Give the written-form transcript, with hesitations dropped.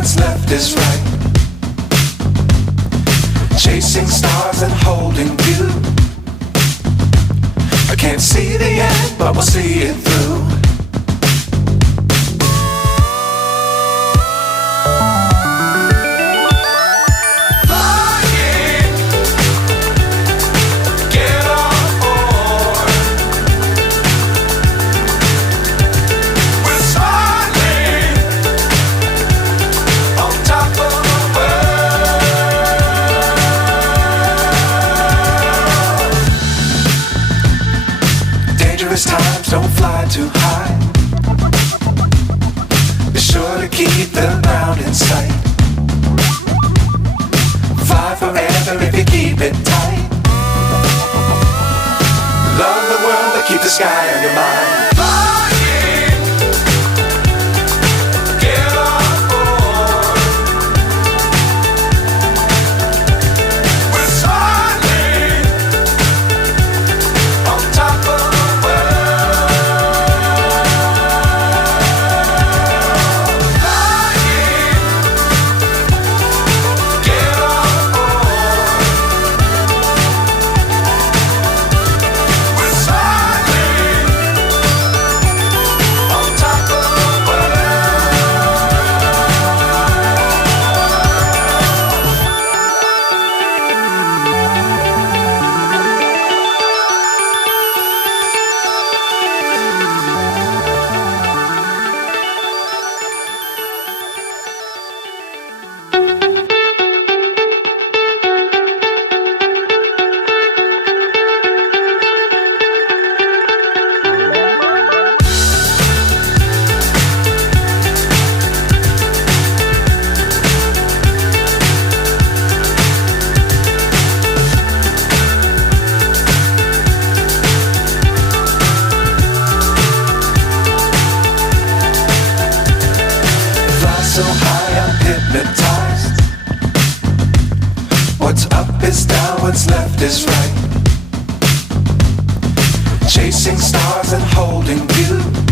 what's left is right. Chasing stars and holding you. I can't see the end, but we'll see it through. Times don't fly too high. Be sure to keep the ground in sight. Fly forever if you keep it tight. Love the world but keep the sky on your mind. So high I'm hypnotized. What's up is down, what's left is right. Chasing stars and holding you.